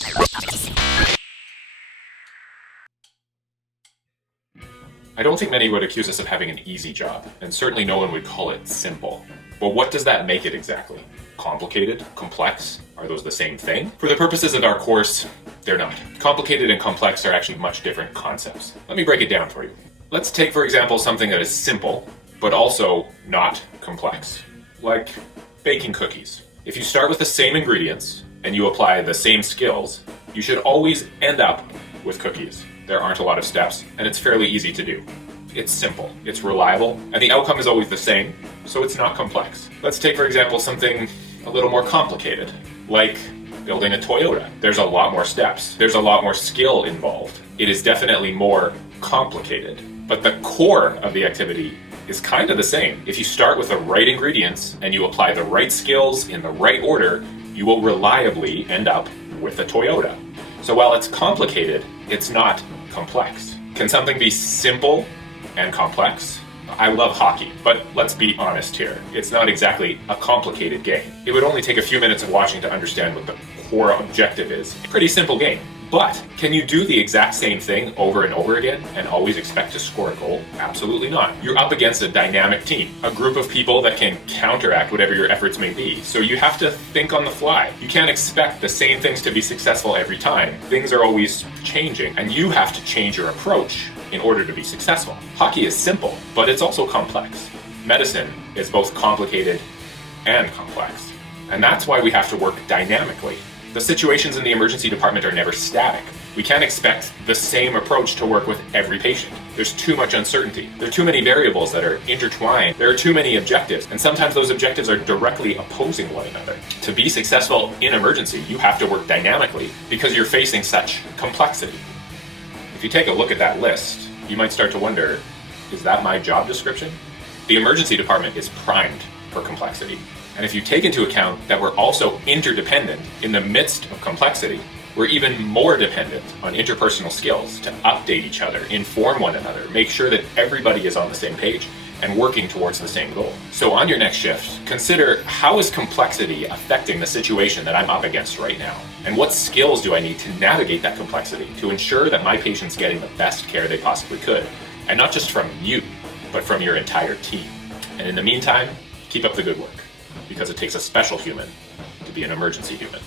I don't think many would accuse us of having an easy job, and certainly no one would call it simple. But what does that make it exactly? Complicated? Complex? Are those the same thing? For the purposes of our course, they're not. Complicated and complex are actually much different concepts. Let me break it down for you. Let's take, for example, something that is simple, but also not complex, like baking cookies. If you start with the same ingredients and you apply the same skills, you should always end up with cookies. There aren't a lot of steps, and it's fairly easy to do. It's simple, it's reliable, and the outcome is always the same, so it's not complex. Let's take, for example, something a little more complicated, like building a Toyota. There's a lot more steps. There's a lot more skill involved. It is definitely more complicated, but the core of the activity is kind of the same. If you start with the right ingredients and you apply the right skills in the right order, you will reliably end up with a Toyota. So while it's complicated, it's not complex. Can something be simple and complex? I love hockey, but let's be honest here. It's not exactly a complicated game. It would only take a few minutes of watching to understand what the core objective is. Pretty simple game. But can you do the exact same thing over and over again and always expect to score a goal? Absolutely not. You're up against a dynamic team, a group of people that can counteract whatever your efforts may be. So you have to think on the fly. You can't expect the same things to be successful every time. Things are always changing, and you have to change your approach in order to be successful. Hockey is simple, but it's also complex. Medicine is both complicated and complex. And that's why we have to work dynamically. The situations in the emergency department are never static. We can't expect the same approach to work with every patient. There's too much uncertainty. There are too many variables that are intertwined. There are too many objectives, and sometimes those objectives are directly opposing one another. To be successful in emergency, you have to work dynamically because you're facing such complexity. If you take a look at that list, you might start to wonder, is that my job description? The emergency department is primed for complexity. And if you take into account that we're also interdependent in the midst of complexity, we're even more dependent on interpersonal skills to update each other, inform one another, make sure that everybody is on the same page and working towards the same goal. So on your next shift, consider how is complexity affecting the situation that I'm up against right now? And what skills do I need to navigate that complexity to ensure that my patient's getting the best care they possibly could? And not just from you, but from your entire team. And in the meantime, keep up the good work, because it takes a special human to be an emergency human.